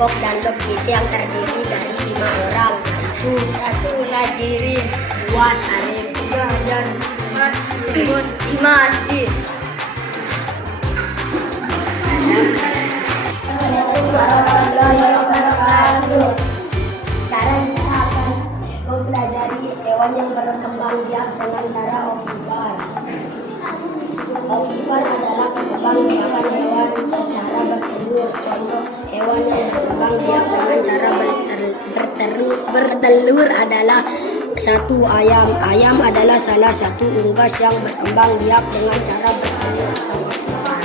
kelompok dan gizi yang terdiri dari 5 orang, yaitu 1. Najirin, 2. Sarif, 3. Hajar, 4. Lembut, 5. Asdi. Assalamualaikum warahmatullahi wabarakatuh. Sekarang kita akan mempelajari hewan yang berkembang biak dengan cara ovivar. Ovivar adalah berkembang biakan hewan secara bertelur. Contoh hewan yang berkembang biak dengan cara bertelur adalah 1. Ayam. Ayam adalah salah satu unggas yang berkembang biak dengan cara bertelur atau ovivar.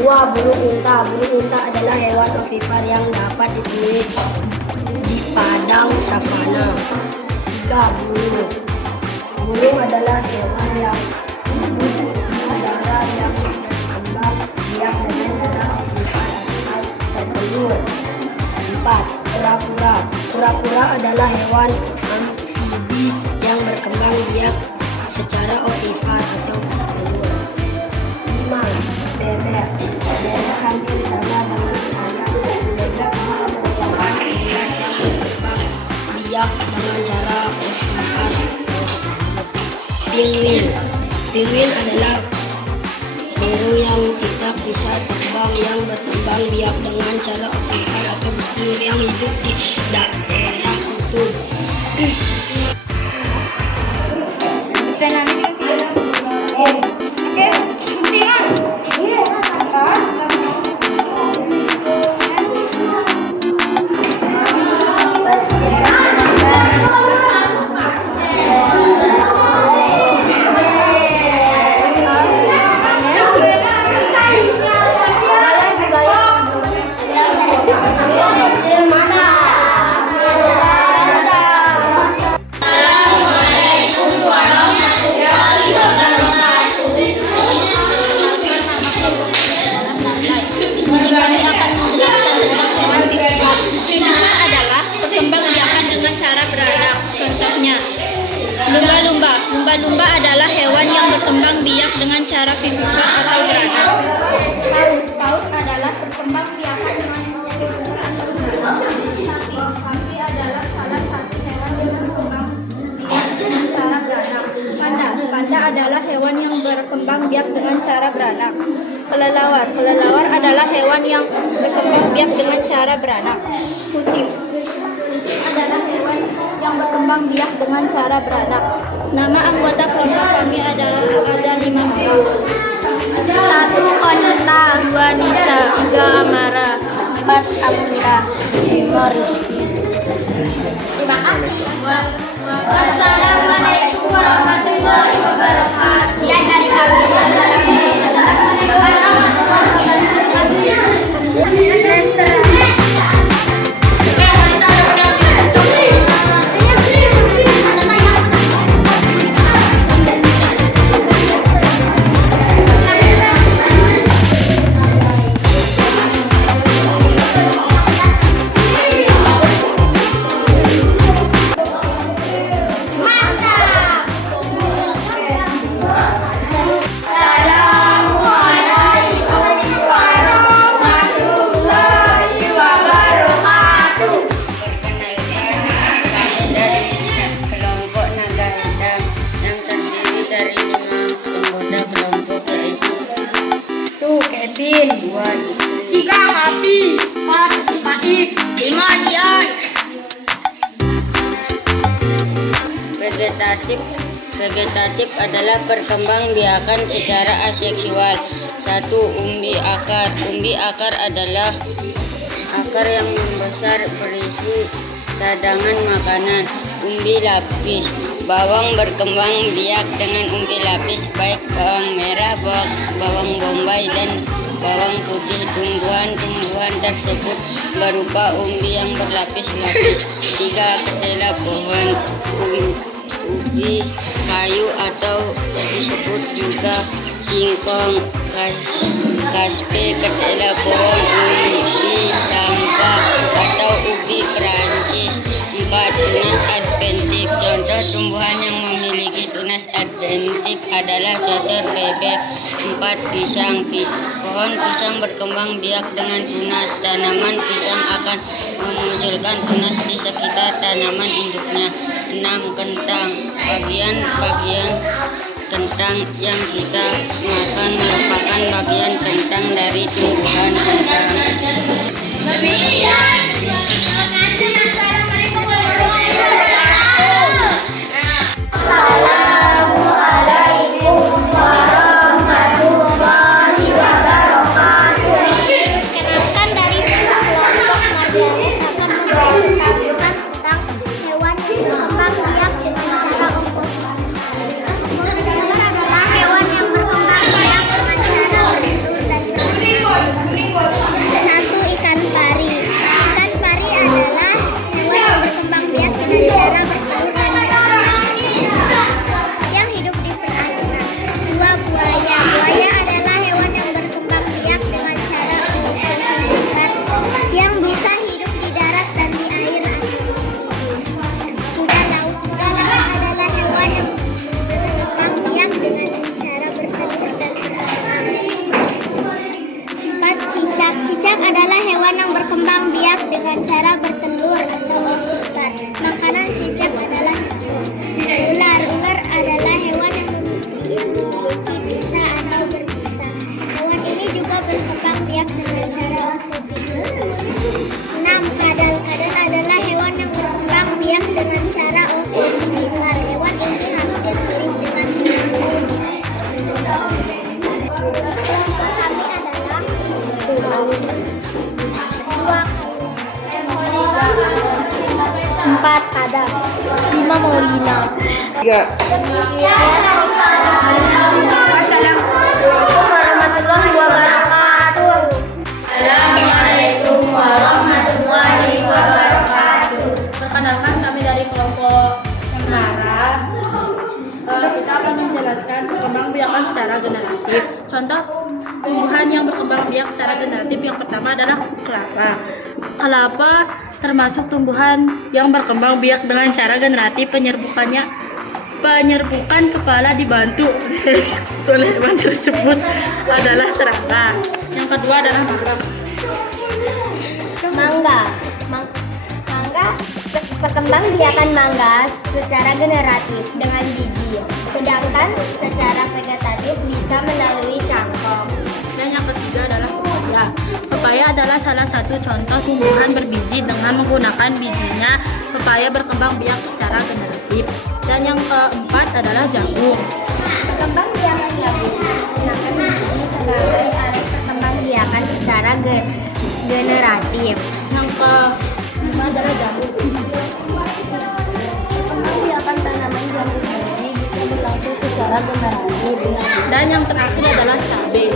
2. Burung unta. Burung unta adalah hewan ovivar yang dapat ditemui di padang savana. 3. Burung. Burung adalah hewan yang hidup di udara yang berkembang biak dengan cara ovivar atau bertelur. 4. Kura-kura. Kura-kura adalah hewan amfibi yang berkembang biak secara ovivar atau bertelur. 5. Bebek. Bebek hampir sama dengan ayam. Bebek merupakan unggas yang berkembang biak dengan cara ovivar. Penguin. Penguin adalah burung yang tidak bisa terbang yang berkembang biak dengan cara ovivar atau bertelur yang hidup di daerah kutub. Lumba-lumba adalah hewan yang berkembang biak dengan cara vivivar atau beranak. Paus adalah berkembang biakan dengan vivivar atau beranak. Sapi adalah salah satu hewan yang berkembang biak dengan cara beranak. Panda adalah hewan yang berkembang biak dengan cara beranak. Kelelawar adalah hewan yang berkembang biak dengan cara beranak. Kucing adalah hewan yang berkembang biak dengan cara beranak. Nama anggota kelompok kami adalah ada 5 orang. 1. Konita, 2. Nisa, 3. Amara, 4. Amira, 5. Rizky. Terima kasih. Wassalamualaikum warahmatullahi wabarakatuh. Dan dari kami Assalamualaikum warahmatullahi wabarakatuh. Kevin, 2. 3. Happy, 4. Faik, 5. Dian. Vegetatif adalah perkembangbiakan secara aseksual. 1. Umbi akar. Umbi akar adalah akar yang membesar berisi cadangan makanan. Umbi lapis. Bawang berkembang biak dengan umbi lapis, baik bawang merah, bawang bombay, dan bawang putih. Tumbuhan tersebut berupa umbi yang berlapis-lapis. 3. Ketela pohon. Ubi kayu atau disebut juga singkong, kaspe, ketela pohon, ubi sampah atau ubi Perancis. 4. Tunas adventif. Contoh tumbuhan yang memiliki tunas tunas adventif adalah cocor bebek. 4. Pisang. Pohon pisang berkembang biak dengan tunas. Tanaman pisang akan memunculkan tunas di sekitar tanaman induknya. 6. Kentang. Bagian kentang yang kita makan merupakan bagian kentang dari tumbuhan kentang. Assalamualaikum warahmatullahi wabarakatuh. Perkenalkan dari kelompok Margaret akan mempresentasikan tentang hewan yang berkembang biak dengan cara ungkut. Ungkut adalah hewan yang berkembang biak dengan cara bertelur dan berenang. 1. Ikan pari. Ikan pari adalah hewan yang berkembang biak dengan cara bertelur dan berenang yang hidup di perairan. 2. Buaya. Buaya adalah hewan yang berkembang biak dengan cara ungkut yang bisa hidup di darat dan di air. Kuda laut. Kuda laut adalah hewan yang berkembang biak dengan cara bertelur dan berenang. 4. Cicak. Cicak adalah hewan yang berkembang biak dengan cara bertelur atau ovipan. Makanan cicak adalah ular. Ular adalah hewan yang memiliki bisa atau berbisa. Hewan ini juga berkembang biak dengan cara ovipan. 6. Kadal. Kadal adalah hewan yang berkembang biak dengan cara ovipar. Hewan ini hampir mirip dengan burung. Kelompok kami adalah 4. Kadal. 5. Maulina. 3. Assalamualaikum warahmatullahi wabarakatuh. Assalamualaikum warahmatullahi wabarakatuh. Perkenalkan kami dari kelompok Semara. Kita akan menjelaskan perkembang biakan secara generatif. Contoh tumbuhan yang berkembang biak secara generatif yang pertama adalah kelapa. Kelapa termasuk tumbuhan yang berkembang biak dengan cara generatif. Penyerbukan kepala dibantu oleh hewan tersebut adalah serangga. Yang kedua adalah Mangga. Perkembang biakan mangga secara generatif dengan biji, sedangkan secara vegetatif bisa melalui cangkok. Dan yang ketiga adalah pepaya. Pepaya adalah salah satu contoh tumbuhan berbiji. Dengan menggunakan bijinya, pepaya berkembang biak secara generatif. Dan yang keempat adalah jagung. Perkembang biakan jagung menggunakan biji sebagai alat perkembang biakan secara generatif. Yang kelima adalah jagung. Perkembang biakan tanaman jagung ini bisa berlangsung secara generatif. Dan yang terakhir adalah cabai.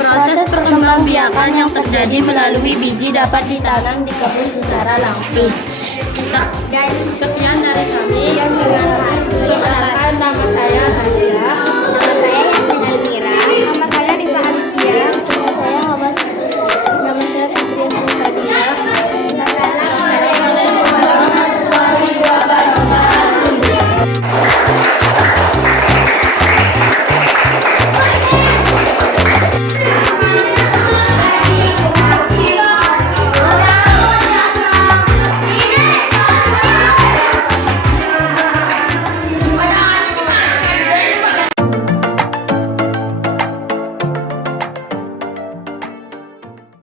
Proses perkembangbiakan yang terjadi melalui biji dapat ditanam di kebun secara langsung. Sekian dari kami. Terima kasih.